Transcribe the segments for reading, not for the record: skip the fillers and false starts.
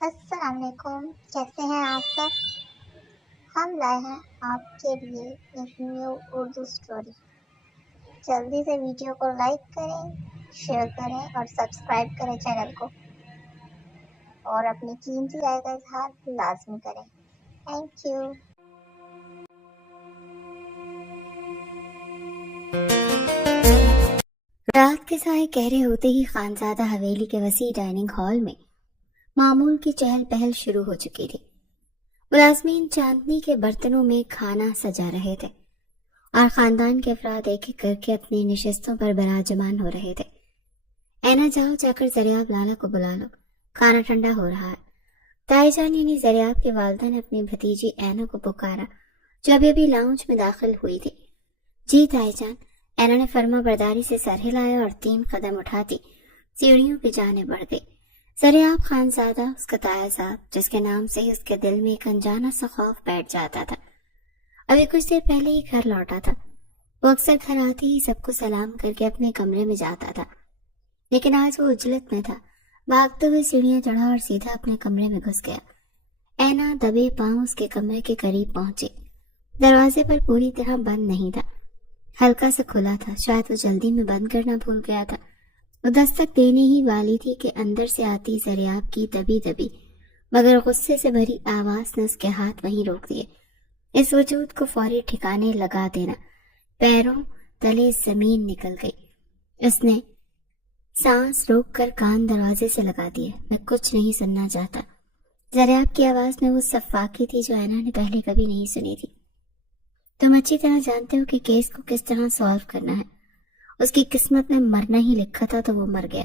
السلام علیکم، کیسے ہیں آپ سب؟ ہم لائے ہیں آپ کے لیے ایک نیو اردو سٹوری۔ جلدی سے ویڈیو کو لائک کریں، شیئر کریں اور سبسکرائب کریں چینل کو، اور اپنی قیمتی رائے کا اظہار لازمی کریں۔ Thank you. رات کے سائے گہرے ہوتے ہی خانزادہ حویلی کے وسیع ڈائننگ ہال میں معمول کی چہل پہل شروع ہو چکی تھی۔ ملازمین چاندنی کے برتنوں میں کھانا سجا رہے تھے اور خاندان کے افراد ایک ایک کر کے اپنی نشستوں پر براجمان ہو رہے تھے۔ اینا جاؤ، جا کر زریاب لالا کو بلا لو، کھانا ٹھنڈا ہو رہا ہے۔ تائی جان یعنی زریاب کی والدہ نے اپنی بھتیجی اینا کو پکارا جو ابھی ابھی لاؤنج میں داخل ہوئی تھی۔ جی تائی جان، اینا نے فرما برداری سے سر ہلایا اور 3 قدم اٹھاتی سیڑھیوں پہ جانے بڑھ گئی۔ زریاب خانزادہ، اس کا تایا زاد، جس کے نام سے ہی اس کے دل میں ایک انجانا سا خوف بیٹھ جاتا تھا، ابھی کچھ دیر پہلے ہی گھر لوٹا تھا۔ وہ اکثر گھر آتے ہی سب کو سلام کر کے اپنے کمرے میں جاتا تھا، لیکن آج وہ عجلت میں تھا۔ بھاگتے ہوئے سیڑھیاں چڑھا اور سیدھا اپنے کمرے میں گھس گیا۔ اینا دبے پاؤں اس کے کمرے کے قریب پہنچی۔ دروازے پر پوری طرح بند نہیں تھا، ہلکا سا کھلا تھا، شاید وہ جلدی میں بند کرنا بھول گیا تھا۔ وہ دستک دینے ہی والی تھی کہ اندر سے آتی زریاب کی دبی دبی مگر غصے سے بھری آواز نے اس کے ہاتھ وہیں روک دیے۔ اس وجود کو فوری ٹھکانے لگا دینا، پیروں تلے زمین نکل گئی۔ اس نے سانس روک کر کان دروازے سے لگا دیے۔ میں کچھ نہیں سننا چاہتا۔ زریاب کی آواز میں وہ صفاقی تھی جو اینا نے پہلے کبھی نہیں سنی تھی۔ تم اچھی طرح جانتے ہو کہ کیس کو کس طرح سالو کرنا ہے۔ اس کی قسمت میں مرنا ہی لکھا تھا تو وہ مر گیا،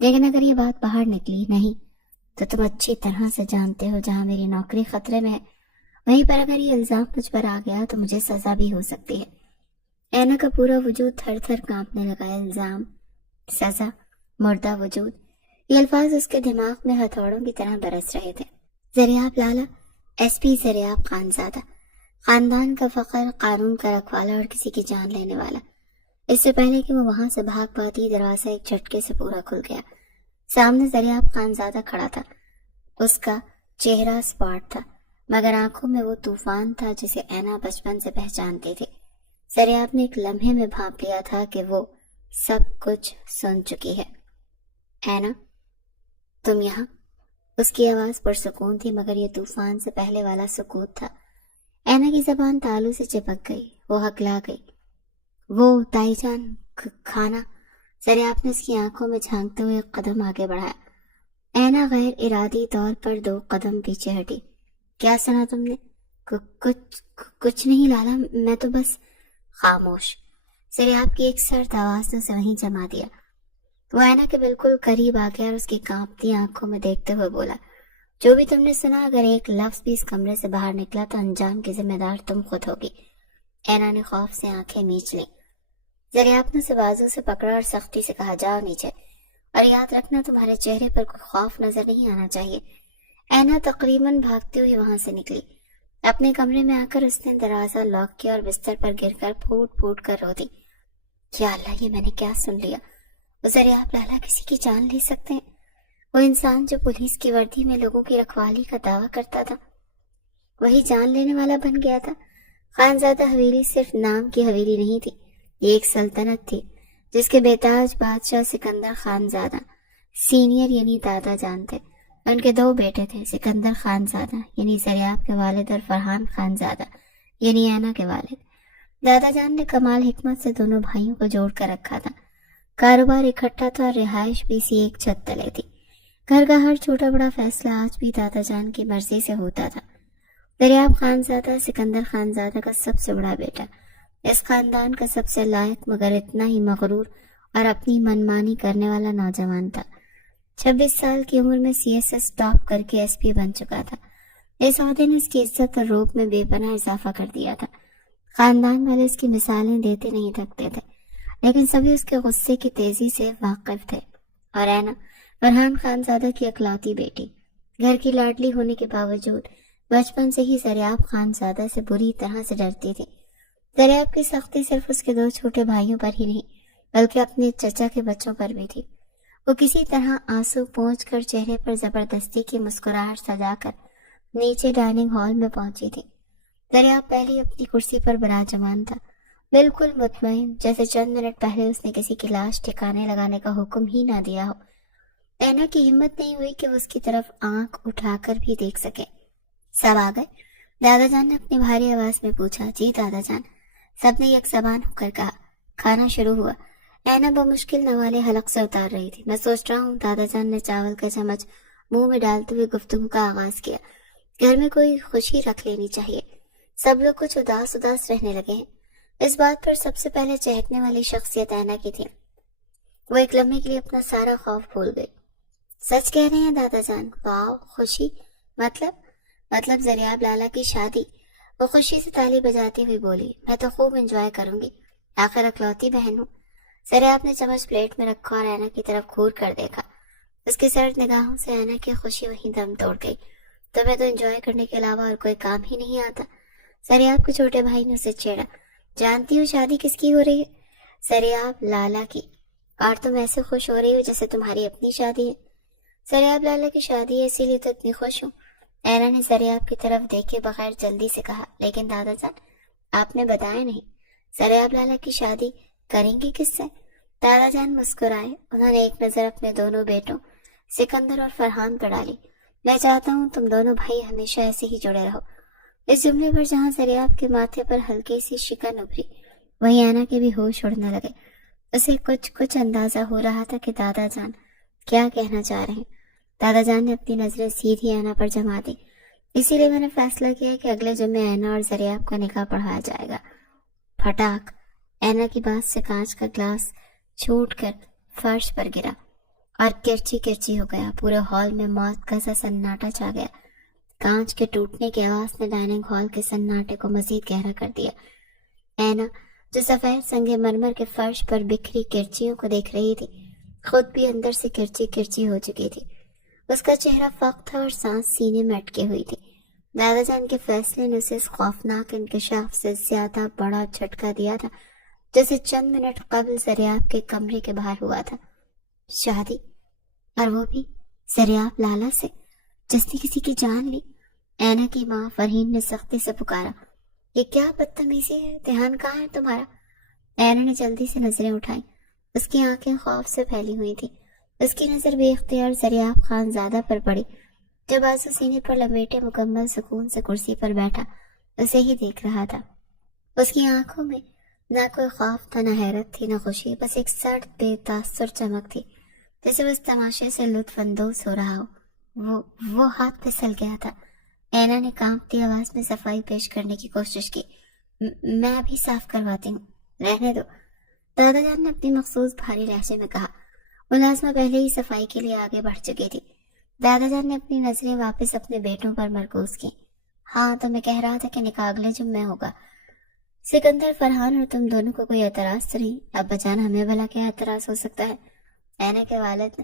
لیکن اگر یہ بات باہر نکلی نہیں تو تم اچھی طرح سے جانتے ہو جہاں میری نوکری خطرے میں ہے وہیں پر اگر یہ الزام مجھ پر آ گیا تو مجھے سزا بھی ہو سکتی ہے۔ اینا کا پورا وجود تھر تھر کانپنے لگا۔ الزام، سزا، مردہ وجود، یہ الفاظ اس کے دماغ میں ہتھوڑوں کی طرح برس رہے تھے۔ زریاب لالا، ایس پی زریاب خانزادہ، خاندان کا فخر، قانون کا رکھوالا اور کسی کی جان لینے والا۔ اس سے پہلے کہ وہ وہاں سے بھاگ پاتی، دروازہ ایک جھٹکے سے پورا کھل گیا۔ سامنے زریاب خانزادہ کھڑا تھا۔ اس کا چہرہ سپاٹ تھا مگر آنکھوں میں وہ طوفان تھا جسے اینا بچپن سے پہچانتی تھی۔ زریاب نے ایک لمحے میں بھانپ لیا تھا کہ وہ سب کچھ سن چکی ہے۔ اینا، تم یہاں؟ اس کی آواز پرسکون تھی مگر یہ طوفان سے پہلے والا سکوت تھا۔ اینا کی زبان تالو سے چپک گئی، وہ ہکلا گئی۔ وہ تائی جان، کھانا۔ زریاب نے اس کی آنکھوں میں جھانکتے ہوئے ایک قدم آگے بڑھایا۔ اینا غیر ارادی طور پر 2 قدم پیچھے ہٹی۔ کیا سنا تم نے؟ کچھ نہیں لالا، میں تو بس… خاموش۔ زریاب کی ایک سرد آواز نے اسے وہیں جما دیا۔ وہ اینا کے بالکل قریب آ گیا اور اس کی کانپتی آنکھوں میں دیکھتے ہوئے بولا، جو بھی تم نے سنا اگر ایک لفظ بھی اس کمرے سے باہر نکلا تو انجام کی ذمہ دار تم خود ہوگی۔ اینا نے خوف سے آنکھیں میچ لیں۔ زریاب نے اسے بازو سے پکڑا اور سختی سے کہا، جاؤ نیچے، اور یاد رکھنا تمہارے چہرے پر کوئی خوف نظر نہیں آنا چاہیے۔ اینا تقریباً بھاگتی ہوئی وہاں سے نکلی۔ اپنے کمرے میں آ کر اس نے دروازہ لاک کیا اور بستر پر گر کر پھوٹ پھوٹ کر رو دی۔ یا اللہ، یہ میں نے کیا سن لیا؟ وہ زریاب لالا کسی کی جان لے سکتے ہیں؟ وہ انسان جو پولیس کی وردی میں لوگوں کی رکھوالی کا دعویٰ کرتا تھا، وہی جان لینے والا بن گیا تھا۔ خانزادہ حویلی صرف نام کی حویلی نہیں تھی، یہ ایک سلطنت تھی جس کے بیتاج بادشاہ سکندر خانزادہ سینئر یعنی دادا جان تھے۔ ان کے 2 بیٹے تھے، سکندر خانزادہ یعنی زریاب کے والد اور فرحان خانزادہ یعنی اینا کے والد۔ دادا جان نے کمال حکمت سے دونوں بھائیوں کو جوڑ کر رکھا تھا۔ کاروبار اکٹھا تھا اور رہائش بھی اسی ایک چھت تلے تھی۔ گھر کا ہر چھوٹا بڑا فیصلہ آج بھی دادا جان کی مرضی سے ہوتا تھا۔ زریاب خانزادہ سکندر خانزادہ کا سب سے بڑا بیٹا، اس خاندان کا سب سے لائق مگر اتنا ہی مغرور اور اپنی منمانی کرنے والا نوجوان تھا۔ 26 سال کی عمر میں CSS ٹاپ کر کے SP بن چکا تھا۔ اس عہدے نے اس کی عزت اور روب میں بے پناہ اضافہ کر دیا تھا۔ خاندان والے اس کی مثالیں دیتے نہیں تھکتے تھے، لیکن سبھی اس کے غصے کی تیزی سے واقف تھے۔ اور اینا، فرحان خانزادہ کی اکلوتی بیٹی، گھر کی لاڈلی ہونے کے باوجود بچپن سے ہی زریاب خانزادہ سے بری طرح سے ڈرتی تھی۔ زریاب کی سختی صرف اس کے 2 چھوٹے بھائیوں پر ہی نہیں بلکہ اپنے چچا کے بچوں پر بھی تھی۔ وہ کسی طرح آنسو پونچھ کر چہرے پر زبردستی کی مسکراہٹ سجا کر نیچے ڈائننگ ہال میں پہنچی تھی۔ دریاب پہلے اپنی کرسی پر براجمان تھا، بالکل مطمئن، جیسے چند منٹ پہلے اس نے کسی کی لاش ٹھکانے لگانے کا حکم ہی نہ دیا ہو۔ اینا کی ہمت نہیں ہوئی کہ وہ اس کی طرف آنکھ اٹھا کر بھی دیکھ سکے۔ سب آ گئے؟ دادا جان نے اپنی بھاری آواز میں پوچھا۔ جی دادا جان، سب نے یک زبان ہو کر کہا۔ کھانا شروع ہوا۔ اینا بمشکل نوالے حلق سے اتار رہی تھی۔ میں سوچ رہا ہوں، دادا جان نے چاول کا چمچ منہ میں ڈالتے ہوئے گفتگو کا آغاز کیا، گھر میں کوئی خوشی رکھ لینی چاہیے۔ سب لوگ کچھ اداس رہنے لگے ہیں۔ اس بات پر سب سے پہلے چہکنے والی شخصیت اینا کی تھی۔ وہ ایک لمحے کے لیے اپنا سارا خوف بھول گئی۔ سچ کہہ رہے ہیں دادا جان؟ واو، خوشی؟ مطلب زریاب لالا کی شادی؟ وہ خوشی سے تالی بجاتی ہوئی بولی۔ میں تو خوب انجوائے کروں گی، آخر اکلوتی بہن ہوں۔ زریاب نے چمچ پلیٹ میں رکھا اور اینا کی طرف گھور کر دیکھا۔ اس کی سرد نگاہوں سے اینا کی خوشی وہیں دم توڑ گئی۔ تمہیں تو انجوائے کرنے کے علاوہ اور کوئی کام ہی نہیں آتا؟ زریاب کے چھوٹے بھائی نے اسے چھیڑا۔ جانتی ہو شادی کس کی ہو رہی ہے؟ زریاب لالا کی۔ اور تم ایسے خوش ہو رہی ہو جیسے تمہاری اپنی شادی ہے۔ زریاب لالا کی شادی ہے، اسی لیے تو اتنی خوش ہوں۔ اینا نے زریاب کی طرف دیکھے بغیر جلدی سے کہا۔ لیکن دادا جان، آپ نے بتایا نہیں، زریاب لالا کی شادی کریں گی کس سے؟ دادا جان مسکرائے۔ انہوں نے ایک نظر اپنے دونوں بیٹوں سکندر اور فرحان پر ڈالی۔ میں چاہتا ہوں تم دونوں بھائی ہمیشہ ایسے ہی جڑے رہو۔ اس جملے پر جہاں زریاب کے ماتھے پر ہلکی سی شکن ابھری، وہیں اینا کے بھی ہوش اڑنے لگے۔ اسے کچھ اندازہ ہو رہا تھا کہ دادا جان کیا کہنا چاہ رہے ہیں۔ دادا جان نے اپنی نظریں سیدھی اینا پر جما دی۔ اسی لیے میں نے فیصلہ کیا کہ اگلے جمعے اینا اور زریاب کا نکاح پڑھایا جائے گا۔ پھٹاک! اینا کی بات سے کانچ کا گلاس چھوٹ کر فرش پر گرا اور کرچی ہو گیا۔ پورے ہال میں موت کا سا سناٹا چھا گیا۔ کانچ کے ٹوٹنے کی آواز نے ڈائننگ ہال کے سناٹے کو مزید گہرا کر دیا۔ اینا جو سفید سنگ مرمر کے فرش پر بکھری کرچیوں کو دیکھ رہی تھی، خود بھی اندر سے کرچی ہو چکی تھی۔ اس کا چہرہ فقط تھا اور سانس سینے میں اٹکے ہوئی تھی۔ دادا جان کے فیصلے نے اسے اس خوفناک انکشاف سے زیادہ بڑا جھٹکا دیا تھا جیسے چند منٹ قبل زریاب کے کمرے کے باہر ہوا تھا۔ شادی، اور وہ بھی زریاب لالا سے، جس نے کسی کی جان لی۔ اینا کی ماں فرحین نے سختی سے پکارا۔ یہ کیا بدتمیزی ہے؟ دھیان کہاں ہے تمہارا؟ اینا نے جلدی سے نظریں اٹھائیں۔ اس کی آنکھیں خوف سے پھیلی ہوئی تھی۔ اس کی نظر بے اختیار زریاب خان زادہ پر پڑی، جو بازو سینے پر لپیٹے مکمل سکون سے کرسی پر بیٹھا اسے ہی دیکھ رہا تھا۔ اس کی آنکھوں میں نہ کوئی خوف تھا، نہ حیرت تھی، نہ خوشی، بس ایک سرد بے تاثر چمک تھی، جیسے وہ اس تماشے سے لطف اندوز ہو رہا ہو۔ وہ ہاتھ پھسل گیا تھا۔ اینا نے کانپتی آواز میں صفائی پیش کرنے کی کوشش کی۔ میں ابھی صاف کرواتی ہوں، رہنے دو، دادا جان نے اپنی مخصوص بھاری لہجے میں کہا۔ ملازمہ پہلے ہی صفائی کے لیے آگے بڑھ چکی تھی۔ دادا جان نے اپنی نظریں واپس اپنے بیٹوں پر مرکوز کی۔ ہاں، تو میں کہہ رہا تھا کہ نکاح اگلے جمعے ہوگا۔ سکندر، فرحان اور تم دونوں کو کوئی اعتراض تو نہیں؟ ابا جان، ہمیں بھلا کیا اعتراض ہو سکتا ہے؟ اینا کے والد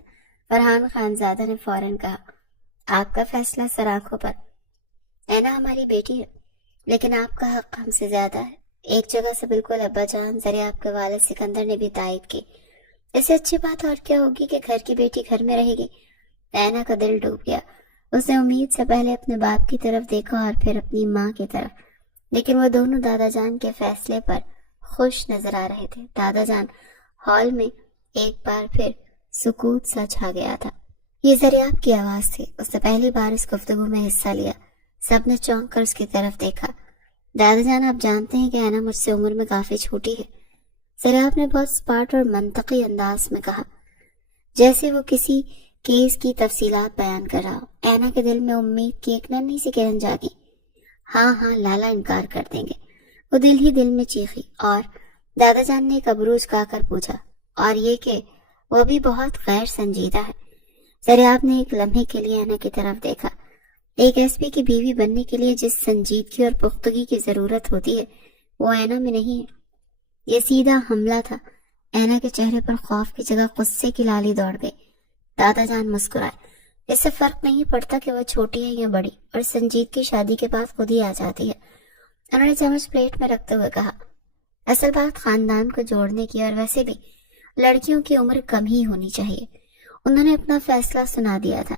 فرحان خانزادہ نے فوراً کہا۔ آپ کا فیصلہ سر آنکھوں پر۔ اینا ہماری بیٹی ہے، لیکن آپ کا حق ہم سے زیادہ ہے۔ ایک جگہ سے بالکل ابا جان، زریاب کے والد سکندر نے بھی تائید کی۔ اس سے اچھی بات اور کیا ہوگی کہ گھر کی بیٹی گھر میں رہے گی۔ اینا کا دل ڈوب گیا۔ اس نے امید سے پہلے اپنے باپ کی طرف دیکھا اور پھر اپنی ماں کی طرف، لیکن وہ دونوں دادا جان کے فیصلے پر خوش نظر آ رہے تھے۔ دادا جان ہال میں ایک بار پھر سکوت سا چھا گیا تھا۔ یہ زریاب کی آواز تھی۔ اس نے پہلی بار اس گفتگو میں حصہ لیا۔ سب نے چونک کر اس کی طرف دیکھا۔ دادا جان، آپ جانتے ہیں کہ اینا مجھ سے عمر میں کافی چھوٹی ہے، زریاب نے بہت سپاٹ اور منطقی انداز میں کہا، جیسے وہ کسی کیس کی تفصیلات بیان کر رہا ہو۔ اینا کے دل میں امید کی ایک ننھی سی کرن جاگی۔ ہاں لالا انکار کر دیں گے، وہ دل ہی دل میں چیخی۔ اور دادا جان نے ایک ابرو جھکا کر پوچھا، اور یہ کہ وہ بھی بہت غیر سنجیدہ ہے۔ زریاب نے ایک لمحے کے لیے اینا کی طرف دیکھا۔ ایک ایس پی کی بیوی بننے کے لیے جس سنجیدگی اور پختگی کی ضرورت ہوتی ہے وہ اینا میں نہیں ہے۔ یہ سیدھا حملہ تھا۔ اینا کے چہرے پر خوف کی جگہ غصے کی لالی دوڑ گئی۔ دادا جان مسکرائے۔ اس سے فرق نہیں پڑتا کہ وہ چھوٹی ہے یا بڑی، اور سنجیدگی شادی کے بعد خود ہی آ جاتی ہے۔ انہوں نے چمچ پلیٹ میں رکھتے ہوئے کہا، اصل بات خاندان کو جوڑنے کی، اور ویسے بھی لڑکیوں کی عمر کم ہی ہونی چاہیے۔ انہوں نے اپنا فیصلہ سنا دیا تھا۔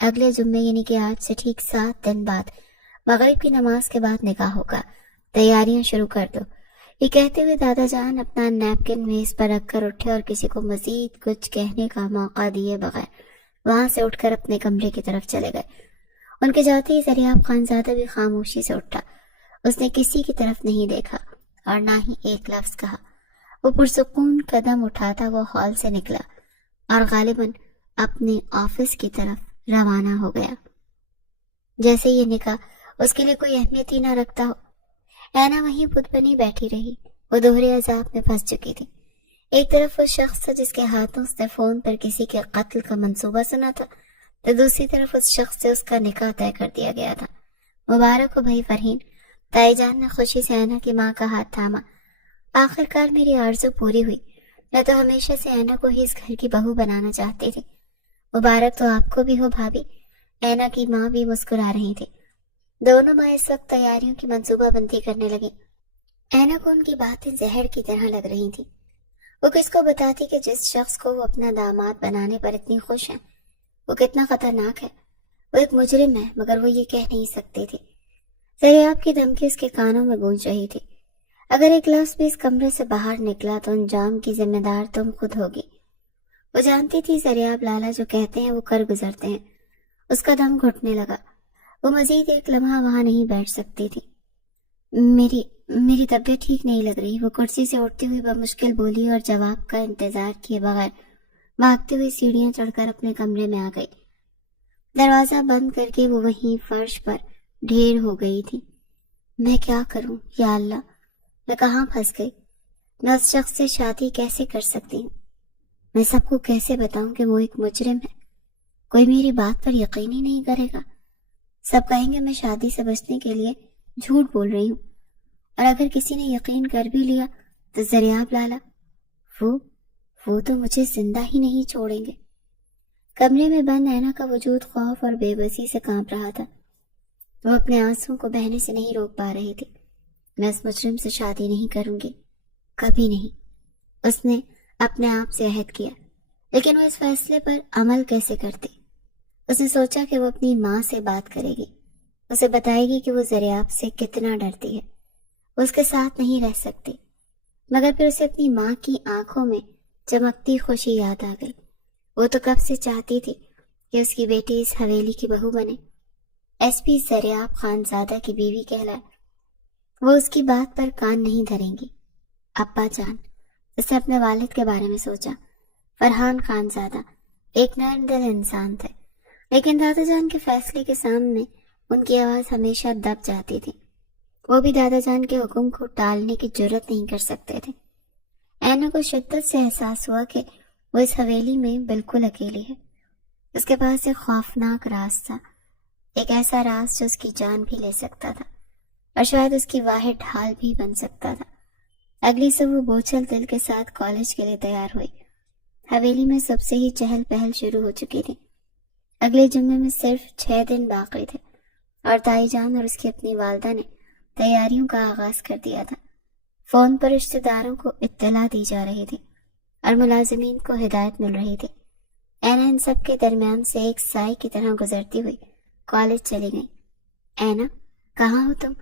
اگلے جمعے یعنی کہ آج سے ٹھیک 7 دن بعد مغرب کی نماز کے بعد نکاح ہوگا، تیاریاں شروع کر دو۔ یہ کہتے ہوئے دادا جان اپنا نیپکن میز پر رکھ کر اٹھے اور کسی کو مزید کچھ کہنے کا موقع دیے بغیر وہاں سے اٹھ کر اپنے کمرے کی طرف چلے گئے۔ ان کے جاتے ہی زریاب خانزادہ بھی خاموشی سے اٹھا۔ اس نے کسی کی طرف نہیں دیکھا اور نہ ہی ایک لفظ کہا۔ وہ پرسکون قدم اٹھاتا وہ ہال سے نکلا اور غالباً اپنے آفس کی طرف روانہ ہو گیا، جیسے یہ نکاح اس کے لیے کوئی اہمیت ہی نہ رکھتا ہو۔ اینا وہیں بت بنی بیٹھی رہی۔ وہ دوہرے عذاب میں پھنس چکی تھی۔ ایک طرف وہ شخص تھا جس کے ہاتھوں اس نے فون پر کسی کے قتل کا منصوبہ سنا تھا، تو دوسری طرف اس شخص سے اس کا نکاح طے کر دیا گیا تھا۔ مبارک ہو بھائی فرحین، تائی جان نے خوشی سے اینا کی ماں کا ہاتھ تھاما۔ آخر کار میری آرزو پوری ہوئی۔ میں تو ہمیشہ سے اینا کو ہی اس گھر کی بہو بنانا چاہتی تھی۔ مبارک تو آپ کو بھی ہو بھابھی، اینا کی ماں بھی مسکرا رہی تھی۔ دونوں ماں اس وقت تیاریوں کی منصوبہ بندی کرنے لگی۔ اینا کو ان کی باتیں زہر کی طرح لگ رہی تھی۔ وہ کس کو بتاتی کہ جس شخص کو وہ اپنا داماد بنانے پر اتنی خوش ہیں وہ کتنا خطرناک ہے۔ وہ ایک مجرم ہے، مگر وہ یہ کہہ نہیں سکتی تھی۔ زریاب کی دھمکی اس کے کانوں میں گونج رہی تھی۔ اگر ایک لفظ بھی اس کمرے سے باہر نکلا تو انجام کی ذمہ دار تم خود ہوگی۔ وہ جانتی تھی زریاب لالا جو کہتے ہیں وہ کر گزرتے ہیں۔ اس کا دم گھٹنے لگا۔ وہ مزید ایک لمحہ وہاں نہیں بیٹھ سکتی تھی۔ میری طبیعت ٹھیک نہیں لگ رہی، وہ کرسی سے اٹھتی ہوئی بمشکل بولی اور جواب کا انتظار کیے بغیر بھاگتی ہوئی سیڑھیاں چڑھ کر اپنے کمرے میں آ گئی۔ دروازہ بند کر کے وہ وہیں فرش پر ڈھیر ہو گئی تھی۔ میں کیا کروں یا اللہ، میں کہاں پھنس گئی؟ میں اس شخص سے شادی کیسے کر سکتی ہوں؟ میں سب کو کیسے بتاؤں کہ وہ ایک مجرم ہے؟ کوئی میری بات پر یقین ہی نہیں کرے گا۔ سب کہیں گے میں شادی سے بچنے کے لیے جھوٹ بول رہی ہوں، اور اگر کسی نے یقین کر بھی لیا تو زریاب لالا وہ تو مجھے زندہ ہی نہیں چھوڑیں گے۔ کمرے میں بند اینا کا وجود خوف اور بے بسی سے کانپ رہا تھا۔ وہ اپنے آنسوں کو بہنے سے نہیں روک پا رہی تھی۔ میں اس مجرم سے شادی نہیں کروں گی، کبھی نہیں، اس نے اپنے آپ سے عہد کیا۔ لیکن وہ اس فیصلے پر عمل کیسے کرتی؟ اس نے سوچا کہ وہ اپنی ماں سے بات کرے گی، اسے بتائے گی کہ وہ زریاب سے کتنا ڈرتی ہے، وہ اس کے ساتھ نہیں رہ سکتی۔ مگر پھر اسے اپنی ماں کی آنکھوں میں چمکتی خوشی یاد آ گئی۔ وہ تو کب سے چاہتی تھی کہ اس کی بیٹی اس حویلی کی بہو بنے، ایس پی زریاب خانزادہ کی بیوی کہلائے۔ وہ اس کی بات پر کان نہیں دھریں گی۔ ابا جان، اس نے اپنے والد کے بارے میں سوچا۔ فرحان خانزادہ ایک نرم دل انسان تھے، لیکن دادا جان کے فیصلے کے سامنے ان کی آواز ہمیشہ دب جاتی تھی۔ وہ بھی دادا جان کے حکم کو ٹالنے کی جرت نہیں کر سکتے تھے۔ اینا کو شدت سے احساس ہوا کہ وہ اس حویلی میں بالکل اکیلی ہے۔ اس کے پاس ایک خوفناک راز تھا، ایک ایسا راز جو اس کی جان بھی لے سکتا تھا اور شاید اس کی واحد ڈھال بھی بن سکتا تھا۔ اگلی صبح وہ بوچھل دل کے ساتھ کالج کے لیے تیار ہوئی۔ حویلی میں سب سے ہی چہل پہل شروع ہو چکی تھی۔ اگلے جمعے میں صرف 6 دن باقی تھے اور تائی جان اور اس کی اپنی والدہ نے تیاریوں کا آغاز کر دیا تھا۔ فون پر رشتہ داروں کو اطلاع دی جا رہی تھی اور ملازمین کو ہدایت مل رہی تھی۔ اینا ان سب کے درمیان سے ایک سائے کی طرح گزرتی ہوئی کالج چلی گئی۔ اینا، کہاں ہو تم؟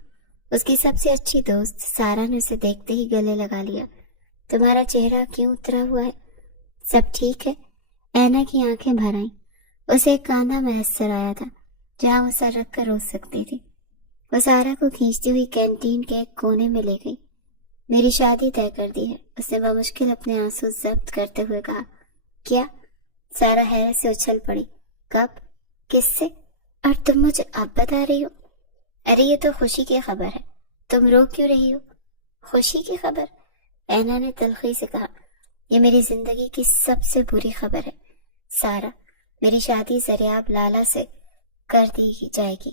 اس کی سب سے اچھی دوست سارا نے اسے دیکھتے ہی گلے لگا لیا۔ تمہارا چہرہ کیوں اترا ہوا ہے؟ سب ٹھیک ہے؟ اینا کی آنکھیں بھر آئیں۔ اسے ایک کاندھا میسر آیا تھا جہاں وہ سر رکھ کر رو سکتی تھی۔ وہ سارا کو کھینچتی ہوئی کینٹین کے ایک کونے میں لے گئی۔ میری شادی طے کر دی ہے، اس نے بمشکل اپنے آنسو ضبط کرتے ہوئے کہا۔ کیا؟ سارا حیرت سے اچھل پڑی۔ کب؟ کس سے؟ اور تم مجھے اب بتا رہی ہو؟ ارے یہ تو خوشی کی خبر ہے، تم رو کیوں رہی ہو؟ خوشی کی خبر؟ اینا نے تلخی سے کہا۔ یہ میری زندگی کی سب سے بری خبر ہے سارا، میری شادی زریاب لالا سے کر دی جائے گی۔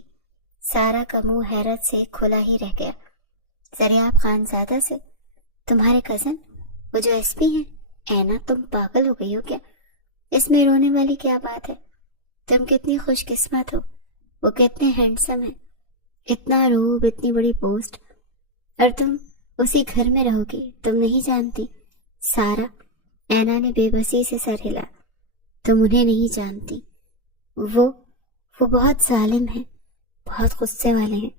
سارا کا منہ حیرت سے کھلا ہی رہ گیا۔ زریاب خانزادہ سے؟ تمہارے کزن، وہ جو ایس پی ہیں؟ اینا، تم پاگل ہو گئی ہو کیا؟ اس میں رونے والی کیا بات ہے؟ تم کتنی خوش قسمت ہو، وہ کتنے ہینڈسم ہیں، اتنا روب، اتنی بڑی پوسٹ، اور تم اسی گھر میں رہو گی۔ تم نہیں جانتی سارا؟ اینا نے بے بسی سے سر ہلا۔ تم انہیں نہیں جانتی، وہ بہت ظالم ہیں، بہت غصے والے ہیں،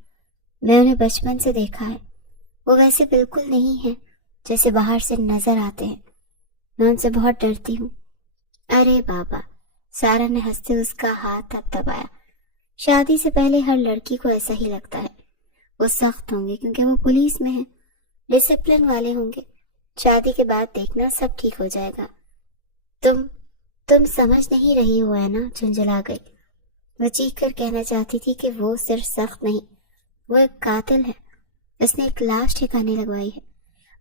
میں انہیں بچپن سے دیکھا ہے، وہ ویسے بالکل نہیں ہیں جیسے باہر سے نظر آتے ہیں، میں ان سے بہت ڈرتی ہوں۔ ارے بابا، سارا نے ہنستے اس کا ہاتھ تھپ تھپایا۔ شادی سے پہلے ہر لڑکی کو ایسا ہی لگتا ہے، وہ سخت ہوں گے کیونکہ وہ پولیس میں ہیں، ڈسپلن والے ہوں گے، شادی کے بعد دیکھنا سب ٹھیک ہو جائے گا۔ تم سمجھ نہیں رہی ہو اینا، جھنجھلا گئی۔ وہ چیخ کر کہنا چاہتی تھی کہ وہ صرف سخت نہیں، وہ ایک قاتل ہے، اس نے ایک لاش ٹھکانے لگوائی ہے،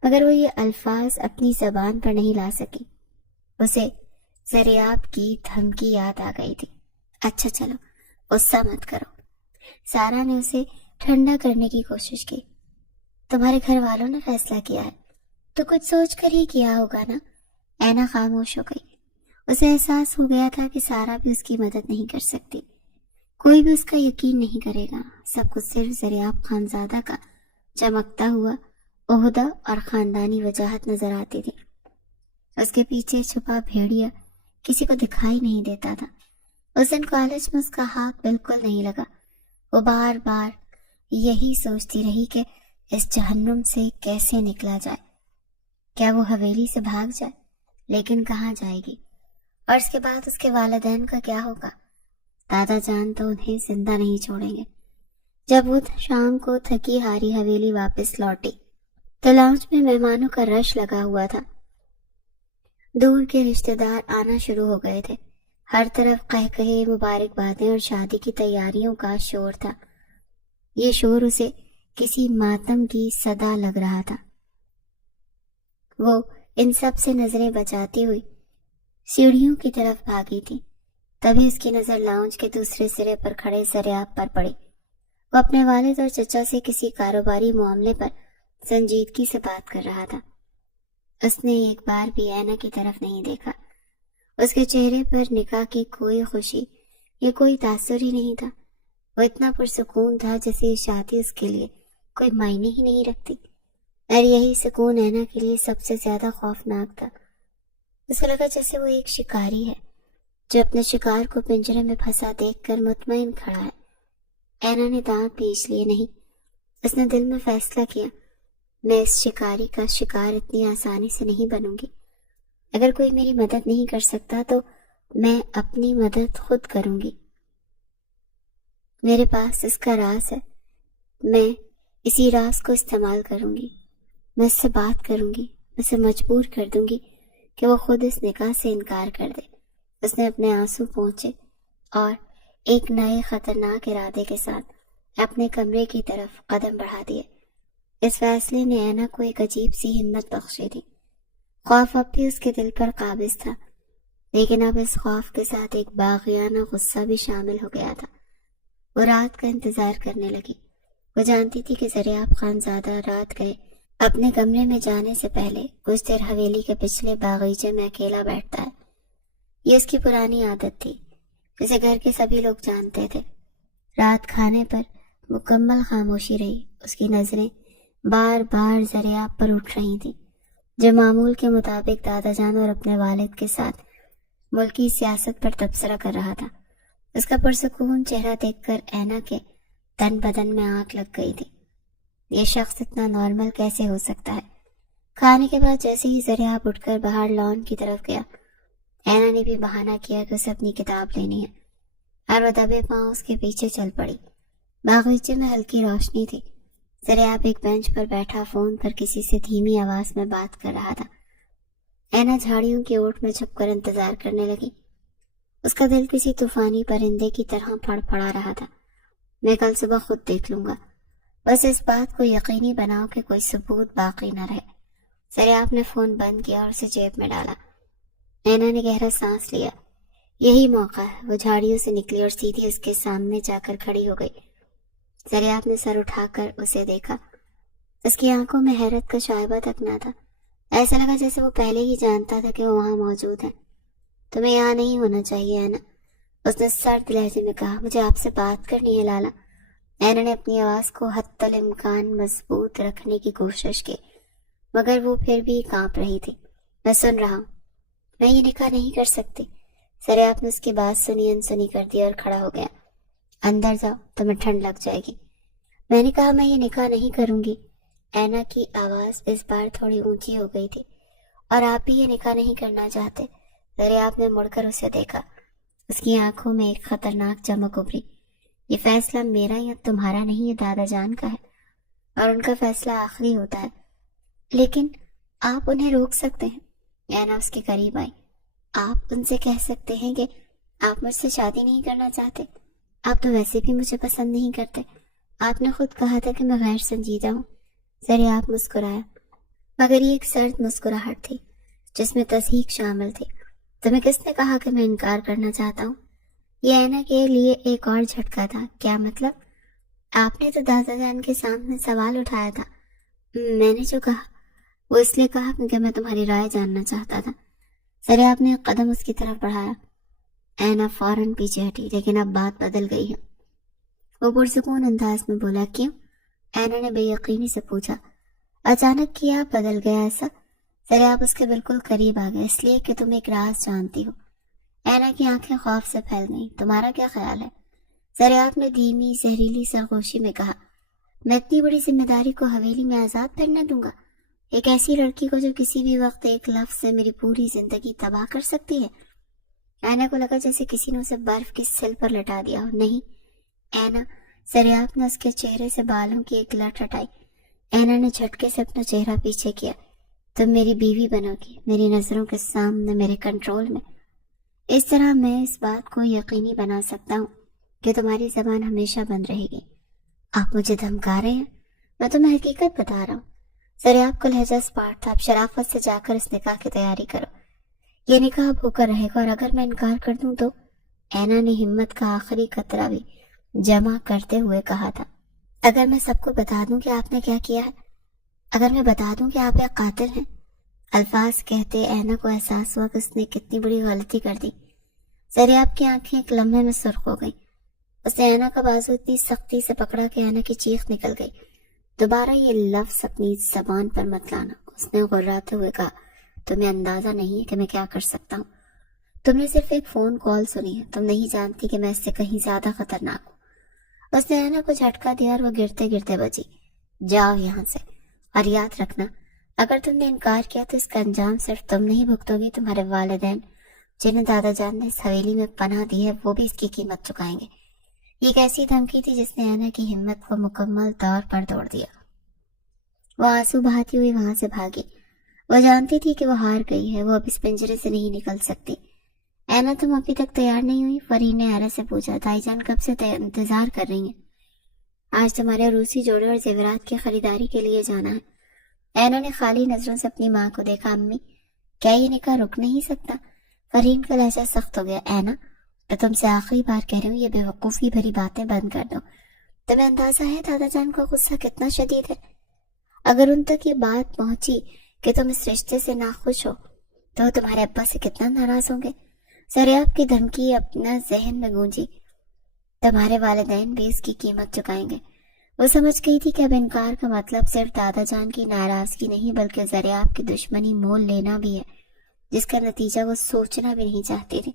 مگر وہ یہ الفاظ اپنی زبان پر نہیں لا سکی۔ اسے زریاب کی دھمکی یاد آ گئی تھی۔ اچھا چلو، غصہ مت کرو، سارا نے اسے ٹھنڈا کرنے کی کوشش کی۔ تمہارے گھر والوں نے فیصلہ کیا ہے تو کچھ سوچ کر ہی کیا ہوگا نا۔ اینا خاموش ہو گئی، اسے احساس ہو گیا تھا کہ سارا بھی اس کی مدد نہیں کر سکتی، کوئی بھی اس کا یقین نہیں کرے گا، سب کچھ صرف زریاب خانزادہ کا چمکتا ہوا عہدہ اور خاندانی وجاہت نظر آتی تھی۔ اس کے پیچھے چھپا بھیڑیا کسی کو دکھائی نہیں دیتا تھا۔ اس دن کالج میں اس کا ہاتھ بالکل نہیں لگا، وہ بار بار یہی سوچتی رہی کہ اس جہنم سے کیسے نکلا جائے، کیا وہ حویلی سے بھاگ جائے، لیکن کہاں جائے گی، اور اس کے بعد اس کے والدین کا کیا ہوگا؟ دادا جان تو انہیں زندہ نہیں چھوڑیں گے۔ جب وہ شام کو تھکی ہاری حویلی واپس لوٹی تو لاؤنج میں مہمانوں کا رش لگا ہوا تھا، دور کے رشتہ دار آنا شروع ہو گئے تھے، ہر طرف قہقہے، مبارکبادیں اور شادی کی تیاریوں کا شور تھا۔ یہ شور اسے کسی ماتم کی صدا لگ رہا تھا۔ وہ ان سب سے نظریں بچاتی ہوئی سیڑھیوں کی طرف بھاگی تھی، تبھی اس کی نظر لاؤنج کے دوسرے سرے پر کھڑے زریاب پر پڑی۔ وہ اپنے والد اور چچا سے کسی کاروباری معاملے پر سنجیدگی سے بات کر رہا تھا۔ اس نے ایک بار بھی اینا کی طرف نہیں دیکھا، اس کے چہرے پر نکاح کی کوئی خوشی یا کوئی تاثر ہی نہیں تھا، وہ اتنا پرسکون تھا جیسے یہ شادی اس کے لیے کوئی معنی ہی نہیں رکھتی، اور یہی سکون اینا کے لیے سب سے زیادہ خوفناک تھا۔ اسے لگا جیسے وہ ایک شکاری ہے جو اپنے شکار کو پنجرے میں پھنسا دیکھ کر مطمئن کھڑا ہے۔ اینا نے دانت پیچ لیے نہیں، اس نے دل میں فیصلہ کیا، میں اس شکاری کا شکار اتنی آسانی سے نہیں بنوں گی، اگر کوئی میری مدد نہیں کر سکتا تو میں اپنی مدد خود کروں گی۔ میرے پاس اس کا راز ہے، میں اسی راز کو استعمال کروں گی، میں اس سے بات کروں گی، اسے مجبور کر دوں گی کہ وہ خود اس نکاح سے انکار کر دے۔ اس نے اپنے آنسو پہنچے اور ایک نئے خطرناک ارادے کے ساتھ اپنے کمرے کی طرف قدم بڑھا دیے۔ اس فیصلے نے اینا کو ایک عجیب سی ہمت بخشی تھی۔ خوف اب بھی اس کے دل پر قابض تھا، لیکن اب اس خوف کے ساتھ ایک باغیانہ غصہ بھی شامل ہو گیا تھا۔ وہ رات کا انتظار کرنے لگی، وہ جانتی تھی کہ زریاب خانزادہ رات گئے اپنے کمرے میں جانے سے پہلے کچھ دیر حویلی کے پچھلے باغیچے میں اکیلا بیٹھتا ہے۔ یہ اس کی پرانی عادت تھی، جسے گھر کے سبھی لوگ جانتے تھے۔ رات کھانے پر مکمل خاموشی رہی، اس کی نظریں بار بار زریاب پر اٹھ رہی تھیں، جو معمول کے مطابق دادا جان اور اپنے والد کے ساتھ ملکی سیاست پر تبصرہ کر رہا تھا۔ اس کا پرسکون چہرہ دیکھ کر اینا کے تن بدن میں آگ لگ گئی تھی، یہ شخص اتنا نارمل کیسے ہو سکتا ہے؟ کھانے کے بعد جیسے ہی زریاب اٹھ کر باہر لان کی طرف گیا، اینا نے بھی بہانہ کیا کہ اسے اپنی کتاب لینی ہے، اور وہ دبے پاؤں اس کے پیچھے چل پڑی۔ باغیچے میں ہلکی روشنی تھی، زریاب ایک بینچ پر بیٹھا فون پر کسی سے دھیمی آواز میں بات کر رہا تھا۔ اینا جھاڑیوں کی اوٹ میں چھپ کر انتظار کرنے لگی، اس کا دل کسی طوفانی پرندے کی طرح پھڑ پڑا رہا تھا۔ میں کل صبح خود دیکھ لوں گا، بس اس بات کو یقینی بناؤ کہ کوئی ثبوت باقی نہ رہے۔ زریاب نے فون بند کیا اور اسے جیب میں ڈالا۔ اینا نے گہرا سانس لیا، یہی موقع ہے۔ وہ جھاڑیوں سے نکلی اور سیدھی اس کے سامنے جا کر کھڑی ہو گئی۔ زریاب نے سر اٹھا کر اسے دیکھا، اس کی آنکھوں میں حیرت کا شائبہ تک نہ تھا، ایسا لگا جیسے وہ پہلے ہی جانتا تھا کہ وہ وہاں موجود ہے۔ تمہیں یہاں نہیں ہونا چاہیے اینا، اس نے سرد لہجے میں کہا، مجھے آپ سے بات کرنی ہے لالا۔ اینا نے اپنی آواز کو حتی الامکان مضبوط رکھنے کی کوشش کی، مگر وہ پھر بھی کانپ رہی تھی۔ میں سن رہا ہوں، میں یہ نکاح نہیں کر سکتی، ذریعہ نے اس کی بات سنی انسنی کر دی اور کھڑا ہو گیا۔ اندر جاؤ، تمہیں ٹھنڈ لگ جائے گی۔ میں نے کہا میں یہ نکاح نہیں کروں گی۔ اینا کی آواز اس بار تھوڑی اونچی ہو گئی تھی۔ اور آپ بھی یہ نکاح نہیں کرنا چاہتے؟ ذریعہ نے مڑ کر اسے دیکھا۔ اس کی آنکھوں میں ایک خطرناک چمک ابھری۔ یہ فیصلہ میرا یا تمہارا نہیں، یہ دادا جان کا ہے، اور ان کا فیصلہ آخری ہوتا ہے۔ لیکن آپ انہیں روک سکتے ہیں۔ اینا اس کے قریب آئی۔ آپ ان سے کہہ سکتے ہیں کہ آپ مجھ سے شادی نہیں کرنا چاہتے۔ آپ تو ویسے بھی مجھے پسند نہیں کرتے۔ آپ نے خود کہا تھا کہ میں غیر سنجیدہ ہوں۔ ذریعہ مسکرایا، مگر یہ ایک سرد مسکراہٹ تھی جس میں تصدیق شامل تھی۔ تمہیں کس نے کہا کہ میں انکار کرنا چاہتا ہوں؟ یہ اینا کے لیے ایک اور جھٹکا تھا۔ کیا مطلب؟ آپ نے تو دادا جان کے سامنے سوال اٹھایا تھا۔ میں نے جو کہا وہ اس لیے کہا کیونکہ میں تمہاری رائے جاننا چاہتا تھا۔ ذریعہ نے ایک قدم اس کی طرف بڑھایا۔ اینا فوراً پیچھے ہٹی، لیکن اب بات بدل گئی ہے۔ وہ پرسکون انداز میں بولا، کیوں؟ اینا نے بے یقینی سے پوچھا۔ اچانک کیا بدل گیا ایسا؟ ذریعہ اس کے بالکل قریب آ گئے۔ اس لیے کہ تم ایک راز جانتی ہو۔ اینا کی آنکھیں خوف سے پھیل گئیں۔ تمہارا کیا خیال ہے؟ ذریعہ نے دھیمی زہریلی سرگوشی میں کہا، میں اتنی بڑی ذمہ داری کو حویلی میں آزاد پھرنے دوں گا؟ ایک ایسی لڑکی کو جو کسی بھی وقت ایک لفظ سے میری پوری زندگی تباہ کر سکتی ہے؟ اینا کو لگا جیسے کسی نے اسے برف کی سل پر لٹا دیا ہو۔ نہیں اینا، ذریعہ نے اس کے چہرے سے بالوں کی ایک لٹ ہٹائی۔ اینا نے جھٹکے سے اپنا چہرہ پیچھے کیا۔ تم میری بیوی بنو گی، میری نظروں کے سامنے، میرے کنٹرول میں۔ اس طرح میں اس بات کو یقینی بنا سکتا ہوں کہ تمہاری زبان ہمیشہ بند رہے گی۔ آپ مجھے دھمکا رہے ہیں؟ میں تمہیں حقیقت بتا رہا ہوں۔ ذریعہ کو لہجہ اسپاٹ تھا۔ اب شرافت سے جا کر اس نکاح کی تیاری کرو۔ یہ نکاح اب ہو کر رہے گا، اور اگر میں انکار کر دوں تو؟ اینا نے ہمت کا آخری قطرہ بھی جمع کرتے ہوئے کہا تھا، اگر میں سب کو بتا دوں کہ آپ نے کیا کیا ہے، اگر میں بتا دوں کہ آپ ایک قاتل ہیں؟ الفاظ کہتے اینا کو احساس ہوا کہ اس نے کتنی بڑی غلطی کر دی۔ ذریعہ کی آنکھیں ایک لمحے میں سرخ ہو گئیں۔ اس نے اینا کا بازو اتنی سختی سے پکڑا کہ اینا کی چیخ نکل گئی۔ دوبارہ یہ لفظ اپنی زبان پر مت لانا، اس نے غراتے ہوئے کہا۔ تمہیں اندازہ نہیں ہے کہ میں کیا کر سکتا ہوں۔ تم نے صرف ایک فون کال سنی ہے، تم نہیں جانتی کہ میں اس سے کہیں زیادہ خطرناک ہوں۔ اس نے اینا کو جھٹکا دیا اور وہ گرتے گرتے بچی۔ جاؤ یہاں سے، اور یاد رکھنا اگر تم نے انکار کیا تو اس کا انجام صرف تم نہیں بھگتو گی، تمہارے والدین جنہیں دادا جان نے اس حویلی میں پناہ دی ہے وہ بھی اس کی قیمت چکائیں گے۔ یہ ایک ایسی دھمکی تھی جس نے اینا کی ہمت کو مکمل طور پر توڑ دیا۔ وہ آنسو بہاتی ہوئی وہاں سے بھاگی۔ وہ جانتی تھی کہ وہ ہار گئی ہے، وہ اب اس پنجرے سے نہیں نکل سکتی۔ اینا تم ابھی تک تیار نہیں ہوئی؟ فرین نے اینا سے پوچھا۔ دائی جان کب سے انتظار کر رہی ہیں؟ آج تمہارے روسی جوڑے اور زیورات کی خریداری کے لیے جانا ہے۔ اینا نے خالی نظروں سے اپنی ماں کو دیکھا۔ امی، کیا یہ نکاح رک نہیں سکتا؟ فرین کا لہجہ سخت ہو گیا۔ اینا، میں تم سے آخری بار کہہ رہی ہوں، یہ بے وقوفی بھری باتیں بند کر دو۔ تمہیں اندازہ ہے دادا جان کا غصہ کتنا شدید ہے؟ اگر ان تک یہ بات پہنچی کہ تم اس رشتے سے ناخوش ہو تو وہ تمہارے ابا سے کتنا ناراض ہوں گے۔ ذریعہ کی دھمکی اپنا ذہن میں گونجی۔ تمہارے والدین بھی اس کی قیمت چکائیں گے۔ وہ سمجھ گئی تھی کہ اب انکار کا مطلب صرف دادا جان کی ناراضگی نہیں بلکہ ذریعہ کی دشمنی مول لینا بھی ہے، جس کا نتیجہ وہ سوچنا بھی نہیں چاہتی تھی۔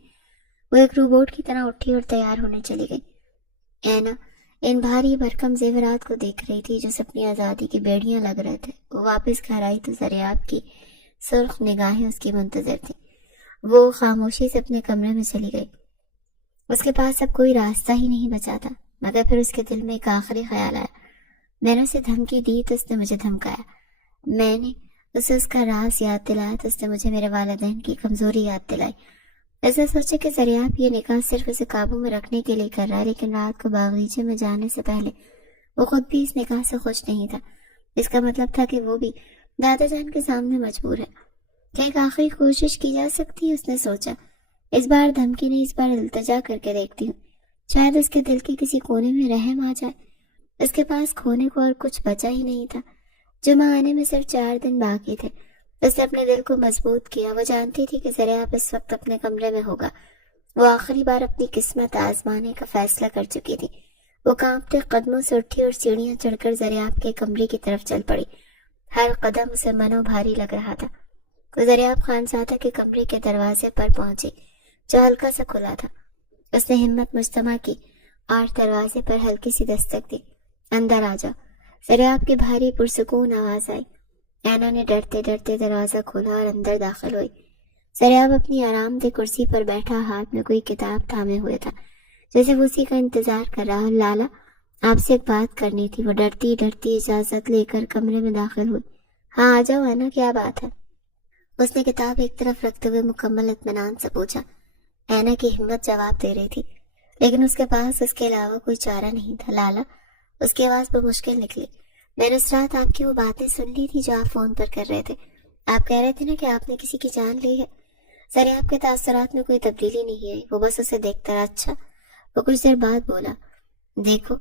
وہ ایک روبوٹ کی طرح اٹھی اور تیار ہونے چلی گئی۔ اینا ان بھاری بھرکم زیورات کو دیکھ رہی تھی جو اپنی آزادی کی بیڑیاں لگ رہے تھے۔ وہ واپس گھر آئی تو ذریعہ کی سرخ نگاہیں اس کی منتظر تھیں۔ وہ خاموشی سے اپنے کمرے میں چلی گئی۔ اس کے پاس اب کوئی راستہ ہی نہیں بچا تھا، مگر پھر اس کے دل میں ایک آخری خیال آیا۔ میں نے اسے دھمکی دی تو اس نے مجھے دھمکایا، میں نے اسے اس کا راز یاد دلایا تو اس نے مجھے میرے والدین کی کمزوری یاد دلائی۔ ایسا سوچا کہ ذریعہ یہ نکاح صرف اسے قابو میں رکھنے کے لیے کر رہا ہے، لیکن رات کو باغیچے میں جانے سے پہلے وہ خود بھی اس نکاح سے خوش نہیں تھا۔ اس کا مطلب تھا کہ وہ بھی دادا جان کے سامنے مجبور ہے۔ کیا ایک آخری کوشش کی جا سکتی ہے؟ اس نے سوچا، اس بار دھمکی نہیں، اس بار التجا کر کے دیکھتی ہوں، شاید اس کے دل کے کسی کونے میں رحم آ جائے۔ اس کے پاس کھونے کو اور کچھ بچا ہی نہیں تھا۔ جمعہ آنے میں صرف 4 دن باقی تھے۔ اس نے اپنے دل کو مضبوط کیا۔ وہ جانتی تھی کہ ذریعہ اس وقت اپنے کمرے میں ہوگا۔ وہ آخری بار اپنی قسمت آزمانے کا فیصلہ کر چکی تھی۔ وہ کانپتے قدموں سے اٹھی اور سیڑھیاں چڑھ کر ذریعہ کے کمرے کی طرف چل پڑی۔ ہر قدم اسے منو بھاری لگ رہا تھا۔ وہ ذریعہ خانزادہ کے کمرے کے دروازے پر پہنچی۔ جو ہلکا سا کھلا تھا۔ اس نے ہمت مجتمع کی اور دروازے پر ہلکی سی دستک دی۔ اندر آ جاؤ، زریاب کی بھاری پرسکون آواز آئی۔ اینا نے ڈرتے ڈرتے دروازہ کھولا اور اندر داخل ہوئی۔ زریاب اپنی آرام دہ کرسی پر بیٹھا ہاتھ میں کوئی کتاب تھامے ہوئے تھا، جیسے وہ اسی کا انتظار کر رہا ہو۔ لالا، آپ سے ایک بات کرنی تھی۔ وہ ڈرتی ڈرتی اجازت لے کر کمرے میں داخل ہوئی۔ ہاں آ جاؤ اینا، کیا بات ہے؟ اس نے کتاب ایک طرف رکھتے ہوئے مکمل اطمینان سے پوچھا۔ اینا کی ہمت جواب دے رہی تھی، لیکن اس کے پاس اس کے علاوہ کوئی چارہ نہیں تھا۔ لالا، اس کی آواز بمشکل نکلی، میں نے اس رات آپ کی وہ باتیں سن لی تھی جو آپ فون پر کر رہے تھے۔ آپ کہہ رہے تھے نا کہ آپ نے کسی کی جان لی ہے۔ زریاب کے تاثرات میں کوئی تبدیلی نہیں آئی، وہ بس اسے دیکھتا رہا۔ اچھا؟ وہ کچھ دیر بعد بولا، دیکھو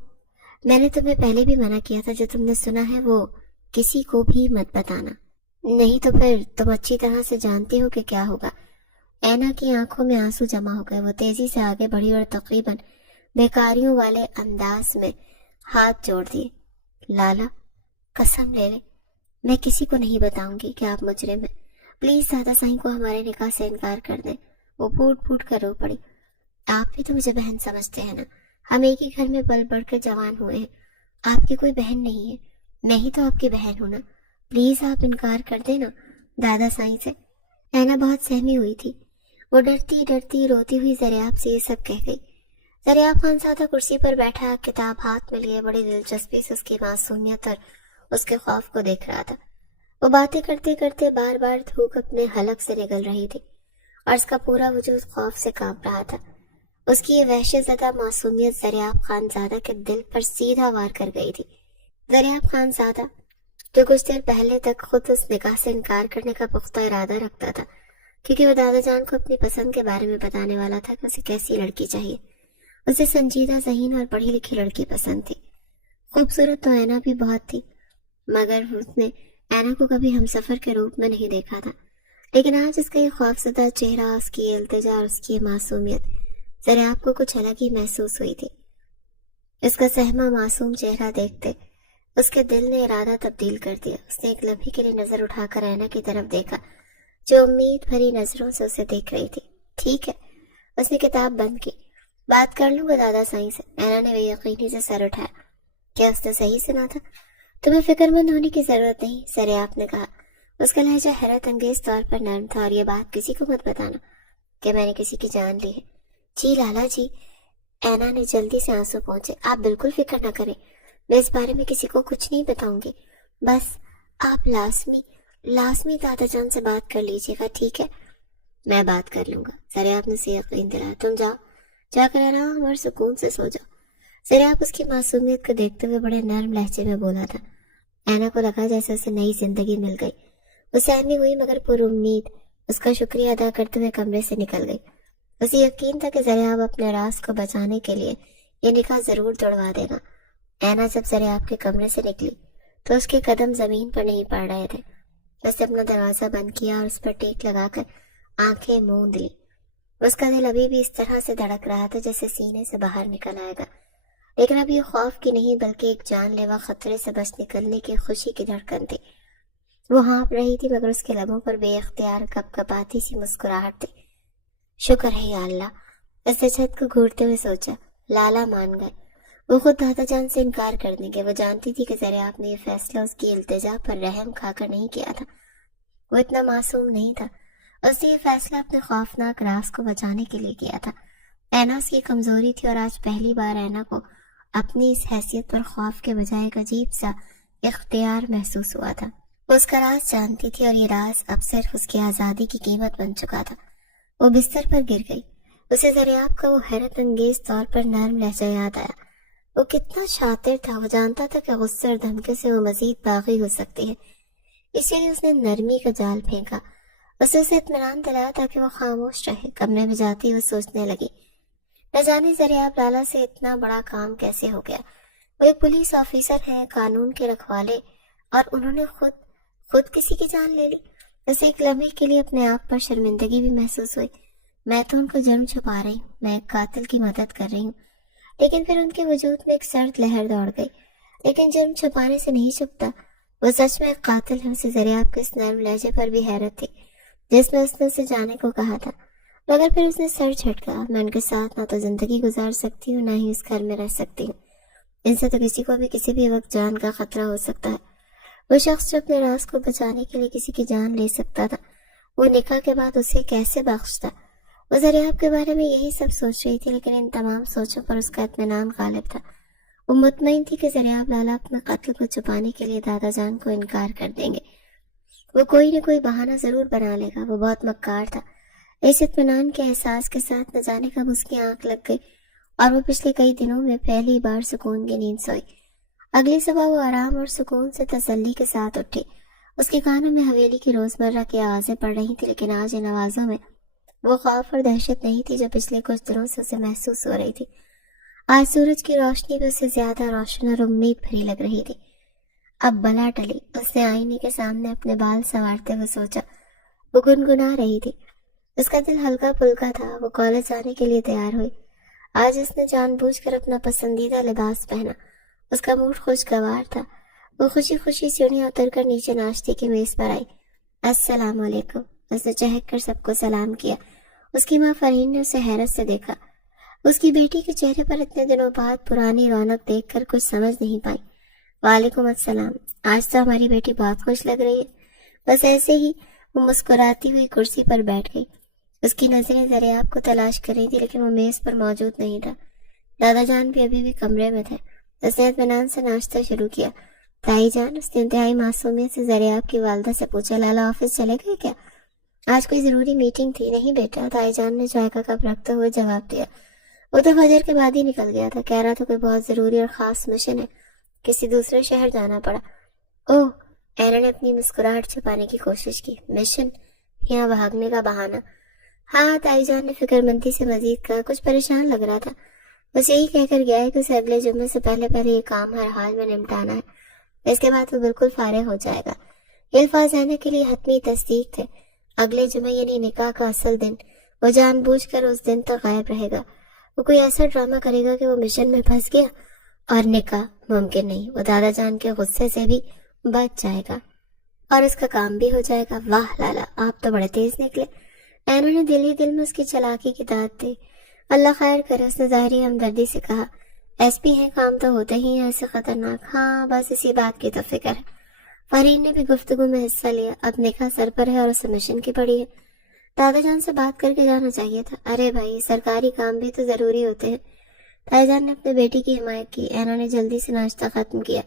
میں نے تمہیں پہلے بھی منع کیا تھا، جو تم نے سنا ہے وہ کسی کو بھی مت بتانا، نہیں تو پھر تم اچھی طرح سے جانتے ہو کہ کیا ہوگا۔ اینا کی آنکھوں میں آنسو جمع ہو گئے۔ وہ تیزی سے آگے بڑھی اور تقریباً بیکاریوں والے انداز میں ہاتھ جوڑ دیے۔ لالا، قسم لے لے، میں کسی کو نہیں بتاؤں گی کہ آپ مجرم ہیں۔ پلیز دادا سائیں کو ہمارے نکاح سے انکار کر دیں۔ وہ پھوٹ پھوٹ کر رو پڑی۔ آپ بھی تو مجھے بہن سمجھتے ہیں نا، ہم ایک ہی گھر میں پل بڑھ کر جوان ہوئے ہیں۔ آپ کی کوئی بہن نہیں ہے، میں ہی تو آپ کی بہن ہوں نا۔ پلیز آپ انکار کر دیں نا دادا سائیں سے۔ اینا بہت سہمی ہوئی تھی، وہ ڈرتی ڈرتی روتی ہوئی زریاب سے یہ سب کہہ گئی۔ زریاب خانزادہ کرسی پر بیٹھا کتاب ہاتھ میں لیے بڑی دلچسپی سے اس کی معصومیت اور اس کے خوف کو دیکھ رہا تھا۔ وہ باتیں کرتے کرتے بار بار تھوک اپنے حلق سے نکل رہی تھی اور اس کا پورا وجود خوف سے کانپ رہا تھا۔ اس کی یہ وحشت زدہ معصومیت زریاب خانزادہ کے دل پر سیدھا وار کر گئی تھی۔ زریاب خانزادہ جو کچھ دیر پہلے تک خود اس نکاح سے انکار کرنے کا پختہ ارادہ رکھتا تھا، کیونکہ وہ دادا جان کو اپنی پسند کے بارے میں بتانے والا تھا کہ اسے کیسی لڑکی چاہیے۔ اسے سنجیدہ ذہین اور پڑھی لکھی لڑکی پسند تھی۔ خوبصورت تو اینا بھی بہت تھی، مگر اس نے اینا کو کبھی ہمسفر کے روپ میں نہیں دیکھا تھا۔ لیکن آج اس کا یہ خوفزدہ چہرہ، اس کی التجا اور اس کی معصومیت زریاب کو کچھ الگ ہی محسوس ہوئی تھی۔ اس کا سہما معصوم چہرہ دیکھتے اس کے دل نے ارادہ تبدیل کر دیا۔ اس نے ایک لمحے کے لیے نظر اٹھا کر اینا کی طرف دیکھا، جو امید بھری نظروں سے اسے دیکھ رہی تھی۔ ٹھیک ہے، اس نے کتاب بند کی۔ بات کر لوں گا دادا سائیں سے۔ اینا نے بے یقینی سے سر اٹھایا۔ کیا اس نے صحیح سنا تھا؟ تمہیں فکر مند ہونے کی ضرورت نہیں، زریاب نے کہا۔ اس کا لہجہ حیرت انگیز طور پر نرم تھا۔ اور یہ بات کسی کو مت بتانا کہ میں نے کسی کی جان لی ہے۔ جی لالا جی، اینا نے جلدی سے آنسو پہنچے۔ آپ بالکل فکر نہ کریں، میں اس بارے میں کسی کو کچھ نہیں بتاؤں گی۔ بس آپ لازمی دادا جان سے بات کر لیجیے گا، ٹھیک ہے؟ میں بات کر لوں گا، زریاب نے اسے یقین دلایا۔ تم جاؤ، جا کر آرام اور سکون سے سو جاؤ۔ زریاب اس کی معصومیت کو دیکھتے ہوئے بڑے نرم لہجے میں بولا تھا۔ اینا کو لگا جیسے اسے نئی زندگی مل گئی۔ وہ سہمی ہوئی مگر پر امید اس کا شکریہ ادا کرتے ہوئے کمرے سے نکل گئی۔ اسے یقین تھا کہ زریاب اپنے راز کو بچانے کے لیے یہ نکاح ضرور توڑوا دے گا۔ اینا جب زریاب کے کمرے سے نکلی تو اس کے قدم زمین پر نہیں پڑ رہے تھے۔ اس نے اپنا دروازہ بند کیا اور اس پر ٹیک لگا کر آنکھیں موند لی۔ اس کا دل ابھی بھی اس طرح سے دھڑک رہا تھا جیسے سینے سے باہر نکل آئے گا، لیکن اب یہ خوف کی نہیں بلکہ ایک جان لیوا خطرے سے بچ نکلنے کی خوشی کی دھڑکن تھی۔ وہ ہانپ رہی تھی مگر اس کے لبوں پر بے اختیار کپ کپاتی سی مسکراہٹ تھی۔ شکر ہے یا اللہ، اس نے چھت کو گھورتے ہوئے سوچا۔ لالا مان گئے، وہ خود دادا جان سے انکار کر دیں گے۔ وہ جانتی تھی کہ زریاب نے یہ فیصلہ اس کی التجا پر رحم کھا کر نہیں کیا تھا، وہ اتنا معصوم نہیں تھا۔ اس نے یہ فیصلہ اپنے خوفناک راز کو بچانے کے لیے کیا تھا۔ اینا اس کی کمزوری تھی اور آج پہلی بار اینا کو اپنی اس حیثیت پر خوف کے بجائے ایک عجیب سا اختیار محسوس ہوا تھا۔ وہ اس کا راز جانتی تھی اور یہ راز اب صرف اس کی آزادی کی قیمت بن چکا تھا۔ وہ بستر پر گر گئی۔ اسے زریاب کا وہ حیرت انگیز طور پر نرم لہجہ یاد آیا۔ وہ کتنا شاطر تھا، وہ جانتا تھا کہ غصے اور دھمکے سے وہ مزید باغی ہو سکتی ہے، اسی لیے اس نے نرمی کا جال پھینکا۔ اس نے اسے اطمینان دلایا تاکہ وہ خاموش رہے۔ کمرے میں جاتی ہوئے سوچنے لگی، نہ جانے زریاب لالا سے اتنا بڑا کام کیسے ہو گیا۔ وہ ایک پولیس آفیسر ہیں، قانون کے رکھوالے، اور انہوں نے خود کسی کی جان لے لی۔ اسے ایک لمحے کے لیے اپنے آپ پر شرمندگی بھی محسوس ہوئی۔ میں تو ان کو جرم چھپا رہی ہوں، میں ایک قاتل کی مدد کر رہی ہوں۔ لیکن پھر ان کے وجود میں ایک سرد لہر دوڑ گئی۔ لیکن جرم چھپانے سے نہیں چھپتا، وہ سچ میں ایک قاتل ہے۔ اسے زریاب کے اس نرم لہجے پر بھی حیرت تھی جس میں اس نے اسے جانے کو کہا تھا۔ مگر پھر اس نے سر جھٹکا، میں ان کے ساتھ نہ تو زندگی گزار سکتی ہوں نہ ہی اس گھر میں رہ سکتی ہوں، ان سے تو کسی کو بھی کسی بھی وقت جان کا خطرہ ہو سکتا ہے۔ وہ شخص جو اپنے راز کو بچانے کے لیے کسی کی جان لے سکتا تھا، وہ نکاح کے بعد اسے کیسے بخشتا؟ وہ زریاب کے بارے میں یہی سب سوچ رہی تھی، لیکن ان تمام سوچوں پر اس کا اطمینان غالب تھا۔ وہ مطمئن تھی کہ زریاب لالا اپنے قتل کو چھپانے کے لیے دادا جان کو انکار کر دیں گے، وہ کوئی نہ کوئی بہانہ ضرور بنا لے گا۔ وہ بہت مکار تھا۔ اس اطمینان کے احساس کے ساتھ نہ جانے کب اس کی آنکھ لگ گئی اور وہ پچھلے کئی دنوں میں پہلی بار سکون کی نیند سوئی۔ اگلی صبح وہ آرام اور سکون سے تسلی کے ساتھ اٹھی۔ اس کے کانوں میں حویلی کی روزمرہ کی آوازیں پڑ رہی تھیں، لیکن آج ان آوازوں میں وہ خوف اور دہشت نہیں تھی جو پچھلے کچھ دنوں سے اسے محسوس ہو رہی تھی۔ آج سورج کی روشنی بھی اسے زیادہ روشن اور امید بھری لگ رہی تھی۔ اب بلا ٹلی۔ اس نے آئینے کے سامنے اپنے بال سنوارتے ہوئے سوچا۔ وہ گنگنا رہی تھی، اس کا دل ہلکا پھلکا تھا۔ وہ کالج جانے کے لیے تیار ہوئی۔ آج اس نے جان بوجھ کر اپنا پسندیدہ لباس پہنا۔ اس کا موڈ خوشگوار تھا۔ وہ خوشی خوشی سیڑھیاں اتر کر نیچے ناشتے کی میز پر آئی۔ السلام علیکم، اس نے چہک کر سب کو سلام کیا۔ اس کی ماں فرین نے اسے حیرت سے دیکھا۔ اس کی بیٹی کے چہرے پر اتنے دنوں بعد پرانی رونق دیکھ کر کچھ سمجھ نہیں پائی۔ وعلیکم السلام، آج تو ہماری بیٹی بہت خوش لگ رہی ہے۔ بس ایسے ہی وہ مسکراتی ہوئی کرسی پر بیٹھ گئی۔ اس کی نظریں زریاب کو تلاش کر رہی تھی، لیکن وہ میز پر موجود نہیں تھا۔ دادا جان بھی ابھی بھی کمرے میں تھے۔ اس نے اطمینان سے ناشتہ شروع کیا۔ تائی جان، اس نے انتہائی معصومیت سے زریاب کی والدہ سے پوچھا، لالا آفس چلے گئے کیا؟ آج کوئی ضروری میٹنگ تھی؟ نہیں بیٹا، تائی جان نے چائے کا کپ رکھتے ہوئے جواب دیا۔ وہ تو فجر کے بعد ہی نکل گیا تھا، کہہ رہا تھا کوئی بہت ضروری اور خاص مشن ہے، کسی دوسرے شہر جانا پڑا۔ اوہ، اینا نے اپنی مسکراہٹ چھپانے کی کوشش کی۔ مشن؟ یہاں بھاگنے کا بہانہ؟ ہاں، تائی جان نے فکر مندی سے مزید کہا۔ کچھ پریشان لگ رہا تھا، بس یہی کہہ کر گیا ہے کہ اسے اگلے جمعے سے پہلے یہ کام ہر حال میں نمٹانا ہے، اس کے بعد وہ بالکل فارغ ہو جائے گا۔ یہ الفاظ اینا کے لیے حتمی تصدیق تھے۔ اگلے جمعے یعنی نکاح کا اصل دن۔ وہ جان بوجھ کر اس دن تک غائب رہے گا۔ وہ کوئی ایسا ڈرامہ کرے گا کہ وہ مشن میں پھنس گیا اور نکاح ممکن نہیں۔ وہ دادا جان کے غصے سے بھی بچ جائے گا اور اس کا کام بھی ہو جائے گا۔ واہ لالا، آپ تو بڑے تیز نکلے۔ اینا نے دل ہی دل میں اس کی چالاکی کی داد دی۔ اللہ خیر کرے، اس نے ظاہری ہمدردی سے کہا۔ ایس پی ہیں، کام تو ہوتے ہی ہیں ایسے خطرناک۔ ہاں، بس اسی بات کی تو فکر ہے۔ فرین نے بھی گفتگو میں حصہ لیا۔ اب نکاح سر پر ہے اور اسے مشن کی پڑی ہے، دادا جان سے بات کر کے جانا چاہیے تھا۔ ارے بھائی، سرکاری کام بھی تو ضروری ہوتے ہیں۔ تائی جان نے اپنے بیٹی کی حمایت کی۔ اینا نے جلدی سے ناشتہ ختم کیا۔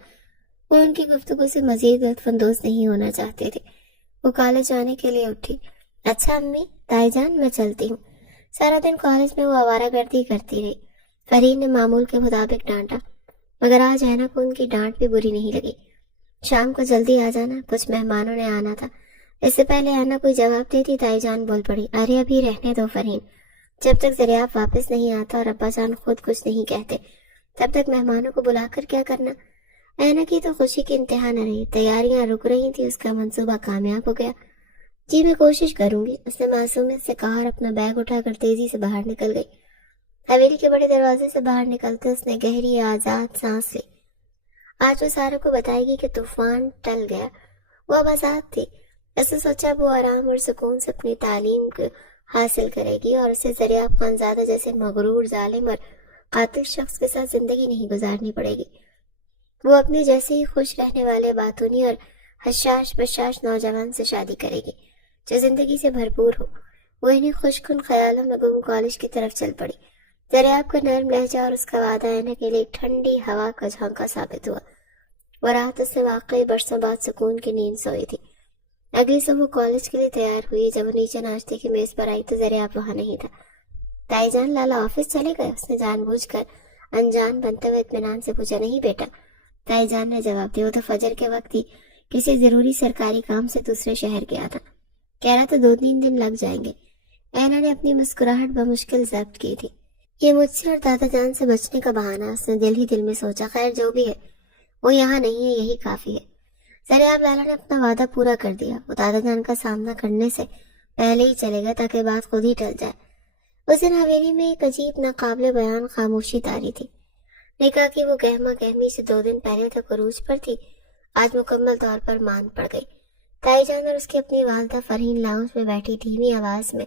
وہ ان کی گفتگو سے مزید لطف اندوز نہیں ہونا چاہتے تھے۔ وہ کالج جانے کے لیے اٹھی۔ اچھا امی، تائی جان میں چلتی ہوں۔ سارا دن کالج میں وہ آوارہ گردی کرتی رہی۔ فرین نے معمول کے مطابق ڈانٹا، مگر آج اینا کو ان کی ڈانٹ بھی بری نہیں لگی۔ شام کو جلدی آ جانا، کچھ مہمانوں نے آنا تھا۔ اس سے پہلے اینا کوئی جواب دیتی، تائی جان بول پڑی، ارے ابھی رہنے دو فرین، جب تک زریاب واپس نہیں آتا اور ابا جان خود کچھ نہیں کہتے تب تک مہمانوں کو بلا کر کیا کرنا۔ اینا کی تو خوشی کی انتہا نہ رہی، تیاریاں رک رہی تھی، اس کا منصوبہ کامیاب ہو گیا۔ جی میں کوشش کروں گی، اس نے معصومیت سے کہا اور اپنا بیگ اٹھا کر تیزی سے باہر نکل گئی۔ حویلی کے بڑے دروازے سے باہر نکلتے اس نے گہری آزاد سانس لی۔ آج وہ ساروں کو بتائے گی کہ طوفان ٹل گیا، وہ اب آزاد تھی۔ اس نے سوچا وہ آرام اور سکون سے اپنی تعلیم حاصل کرے گی اور اسے زریاب خانزادہ جیسے مغرور، ظالم اور قاتل شخص کے ساتھ زندگی نہیں گزارنی پڑے گی۔ وہ اپنے جیسے ہی خوش رہنے والے باتونی اور حشاش بشاش نوجوان سے شادی کرے گی جو زندگی سے بھرپور ہو۔ وہ انہیں خوش کن خیالوں میں گم کالج کی طرف چل پڑی۔ زریاب کا نرم لہجہ اور اس کا وعدہ اینا کے لیے ایک ٹھنڈی ہوا کا جھونکا ثابت ہوا۔ وہ رات اس نے واقعی برسوں بعد سکون کی نیند سوئی تھی۔ اگلی صبح وہ کالج کے لیے تیار ہوئی۔ جب وہ نیچے ناشتے کی میز پر آئی تو زریاب وہاں نہیں تھا۔ تائی جان، لالا آفس چلے گئے؟ اس نے جان بوجھ کر انجان بنتے ہوئے اطمینان سے پوچھا۔ نہیں بیٹا، تائی جان نے جواب دیا، وہ تو فجر کے وقت ہی کسی ضروری سرکاری کام سے دوسرے شہر گیا تھا، کہہ رہا تو 2-3 دن لگ جائیں گے۔ اینا نے اپنی مسکراہٹ بمشکل ضبط کی تھی۔ یہ مجھ سے اور دادا جان سے بچنے کا بہانہ، اس نے دل ہی دل میں سوچا۔ خیر جو بھی ہے، وہ یہاں نہیں ہے، یہی کافی ہے۔ زریاب لالا نے اپنا وعدہ پورا کر دیا۔ وہ دادا جان کا سامنا کرنے سے پہلے ہی چلے گئے تاکہ بات خود ہی ٹل جائے۔ اس دن حویلی میں ایک عجیب ناقابل بیان خاموشی طاری تھی۔ نکاح کی وہ گہما گہمی سے 2 دن پہلے تک عروج پر تھی، آج مکمل طور پر ماند پڑ گئی۔ تائی جان اور اس کی اپنی والدہ فرین لاؤنج میں بیٹھی دھیمی آواز میں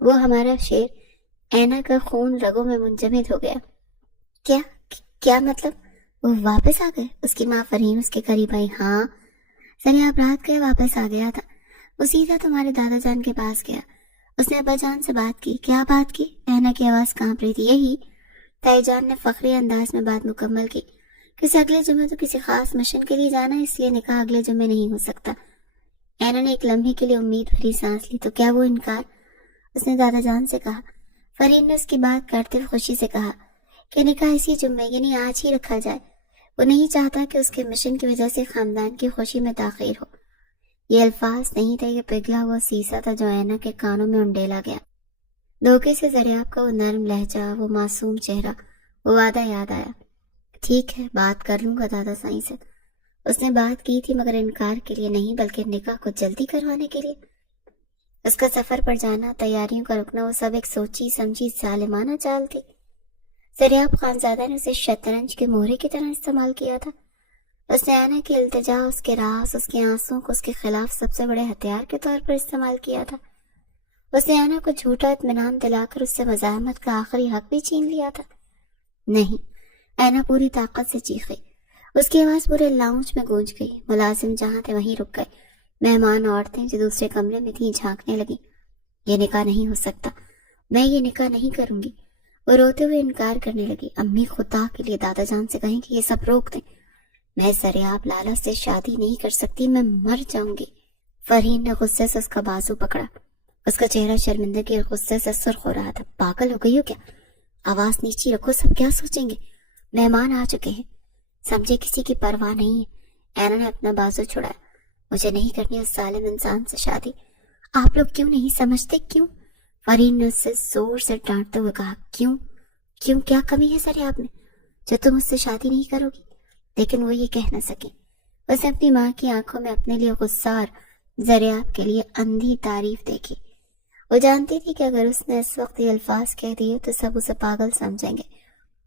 وہ ہمارا شیر اینا کا خون رگوں میں منجمد ہو گیا۔ کیا مطلب؟ وہ واپس آ گئے؟ اس کی ماں فرین اس کے قریب آئی۔ ہاں، زریاب رات کے واپس آ گیا تھا، وہ سیدھا تمہارے دادا جان کے پاس گیا، اس نے ابا جان سے بات کی۔ کیا بات کی؟ اینا کی آواز کانپ رہی تھی۔ یہی، تائی جان نے فخری انداز میں بات مکمل کی، کسی اگلے جمعے تو کسی خاص مشن کے لیے جانا، اس لیے نکاح اگلے جمعے نہیں ہو سکتا۔ اینا نے ایک لمحے کے لیے امید بھری سانس لی۔ تو کیا وہ انکار؟ اس نے دادا جان سے کہا۔ فرین نے اس کی بات کرتے ہوئے خوشی سے کہا کہ نکاح اسی جمعے یعنی آج ہی رکھا جائے، وہ نہیں چاہتا کہ اس کے مشن کی وجہ سے خاندان کی خوشی میں تاخیر ہو۔ یہ الفاظ نہیں تھے، یہ پگھلا ہوا سیسا تھا جو اینا کے کانوں میں انڈیلا گیا۔ دھوکے سے زریاب کا وہ نرم لہجہ، وہ معصوم چہرہ، وہ وعدہ یاد آیا۔ ٹھیک ہے، بات کر لوں گا دادا سائیں سے۔ اس نے بات کی تھی مگر انکار کے لیے نہیں، بلکہ نکاح کو جلدی کروانے کے لیے۔ اس کا سفر پر جانا، تیاریوں کا رکنا، وہ سب ایک سوچی سمجھی ظالمانہ چال تھی۔ زریاب خانزادہ نے اسے شطرنج کے مہرے کی طرح استعمال کیا تھا۔ اس نے اینا کی التجا، اس کے راز، اس کے آنسوں کو اس کے خلاف سب سے بڑے ہتھیار کے طور پر استعمال کیا تھا۔ اس نے اینا کو جھوٹا اطمینان دلا کر اس سے مزاحمت کا آخری حق بھی چھین لیا تھا۔ نہیں، اینا پوری طاقت سے چیخی۔ اس کی آواز پورے لاؤنج میں گونج گئی۔ ملازم جہاں تھے وہیں رک گئے۔ مہمان عورتیں جو دوسرے کمرے میں تھیں جھانکنے لگی۔ یہ نکاح نہیں ہو سکتا، میں یہ نکاح نہیں کروں گی۔ وہ روتے ہوئے انکار کرنے لگی۔ امی خدا کے لیے دادا جان سے کہیں کہ یہ سب روک دیں، میں زریاب لالا سے شادی نہیں کر سکتی، میں مر جاؤں گی۔ فرین نے غصے سے اس کا بازو پکڑا۔ اس کا چہرہ شرمندگی اور غصے سے سرخ ہو رہا تھا۔ پاگل ہو گئی ہو کیا؟ آواز نیچی رکھو، سب کیا سوچیں گے؟ مہمان آ چکے ہیں، سمجھے کسی کی پرواہ نہیں ہے۔ اینا نے اپنا بازو چھڑایا۔ مجھے نہیں کرنی اس ظالم انسان سے شادی۔ آپ لوگ کیوں نہیں سمجھتے؟ کیوں؟ فرین نے اس سے زور سے ڈانٹتے ہوئے کہا۔ کیوں کیا کمی ہے زریاب میں جو تم اس سے شادی نہیں کرو گی؟ لیکن وہ یہ کہہ نہ سکی۔ اسے اپنی ماں کی آنکھوں میں اپنے لیے غصہ اور زریاب کے لیے اندھی تعریف دیکھی۔ وہ جانتی تھی کہ اگر اس نے اس وقت یہ الفاظ کہہ دیے تو سب اسے پاگل سمجھیں گے۔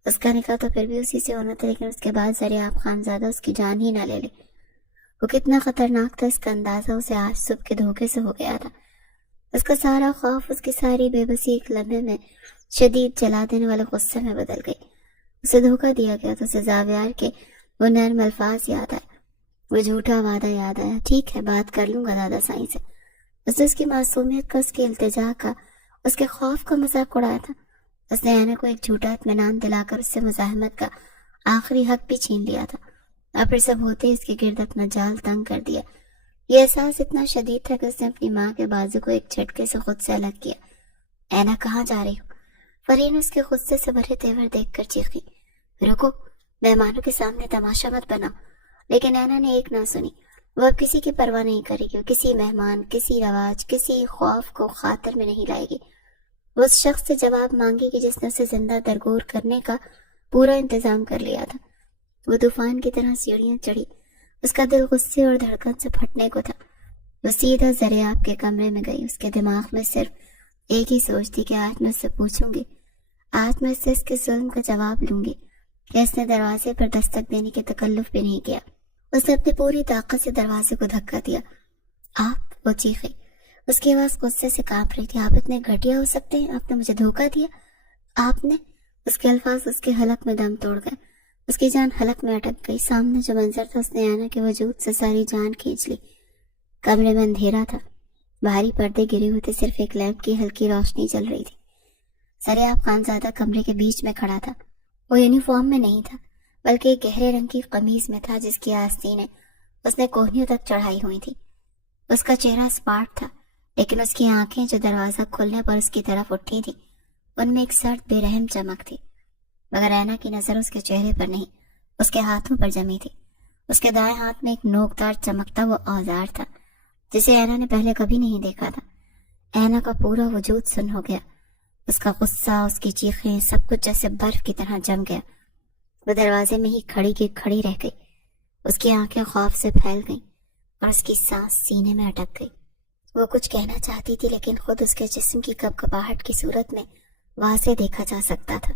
اس کا نکاح تو پھر بھی اسی سے ہونا تھا، لیکن اس کے بعد زریاب خانزادہ اس کی جان ہی نہ لے لے۔ وہ کتنا خطرناک تھا اس کا اندازہ اسے آج صبح کے دھوکے سے ہو گیا تھا۔ اس کا سارا خوف، اس کی ساری بے بسی ایک لمحے میں شدید جلا دینے والے غصے میں بدل گئی۔ اسے دھوکہ دیا گیا تو اسے زاویار کے وہ نرم الفاظ یاد آئے، وہ جھوٹا وعدہ یاد آیا۔ ٹھیک ہے، بات کر لوں گا دادا سائیں سے۔ اس نے اس کی معصومیت کا، اس کی التجا کا، اس کے خوف کا مذاق اڑایا تھا۔ اس نے اینا کو ایک جھوٹا اطمینان دلا کر اس سے مزاحمت کا آخری حق بھی چھین لیا تھا، اور پھر سب ہوتے اس کے گرد اپنا جال تنگ کر دیا۔ یہ احساس اتنا شدید تھا کہ اس نے اپنی ماں کے بازو کو ایک جھٹکے سے خود سے الگ کیا۔ اینا کہاں جا رہی ہو؟ فرین اس کے غصے سے بھرے تیور دیکھ کر چیخی۔ رکو، مہمانوں کے سامنے تماشا مت بناؤ۔ لیکن اینا نے ایک نہ سنی۔ وہ اب کسی کی پرواہ نہیں کرے گی، کسی مہمان، کسی رواج، کسی خوف کو خاطر میں نہیں لائے گی۔ وہ اس شخص سے جواب مانگے گی جس نے اسے زندہ درگور کرنے کا پورا انتظام کر لیا تھا۔ وہ طوفان کی طرح سیڑھیاں چڑھی۔ اس کا دل غصے اور دھڑکن سے پھٹنے کو تھا۔ وہ سیدھا زریاب کے کمرے میں گئی۔ اس کے دماغ میں صرف ایک ہی سوچ تھی کہ آج میں اس سے پوچھوں گی، آج میں اس سے اس کے ظلم کا جواب لوں گی کہ اس نے دروازے پر دستک دینے کے تکلف بھی نہیں کیا۔ اس نے اپنی پوری طاقت سے دروازے کو دھکا دیا۔ آپ، وہ چیخی۔ اس کی آواز غصے سے کانپ رہی تھی۔ آپ اتنے گھٹیا ہو سکتے ہیں؟ آپ نے مجھے دھوکہ دیا؟ آپ نے؟ اس کے الفاظ اس کے حلق میں دم توڑ گئے۔ اس کی جان حلق میں اٹک گئی۔ سامنے جو منظر تھا اس نے اینا کے وجود سے ساری جان کھینچ لی۔ کمرے میں اندھیرا تھا، بھاری پردے گرے ہوئے تھے، صرف ایک لیمپ کی ہلکی روشنی چل رہی تھی۔ زریاب خانزادہ کمرے کے بیچ میں کھڑا تھا۔ وہ یونیفارم میں نہیں تھا بلکہ ایک گہرے رنگ کی قمیض میں تھا جس کی آستینیں اس نے کوہنیوں تک چڑھائی ہوئی تھی۔ اس کا چہرہ سپاٹ تھا، لیکن اس کی آنکھیں جو دروازہ کھلنے پر اس کی طرف اٹھی تھی ان میں ایک سرد بے رحم چمک تھی، مگر اینا کی نظر اس کے چہرے پر نہیں، اس کے ہاتھوں پر جمی تھی۔ اس کے دائیں ہاتھ میں ایک نوکدار چمکتا وہ اوزار تھا جسے اینا نے پہلے کبھی نہیں دیکھا تھا۔ اینا کا پورا وجود سن ہو گیا۔ اس کا غصہ، اس کی چیخیں، سب کچھ جیسے برف کی طرح جم گیا۔ وہ دروازے میں ہی کھڑی کی کھڑی رہ گئی۔ اس کی آنکھیں خوف سے پھیل گئیں اور اس کی سانس سینے میں اٹک گئی۔ وہ کچھ کہنا چاہتی تھی لیکن خود اس کے جسم کی کپکپاہٹ کی صورت میں واضح دیکھا جا سکتا تھا۔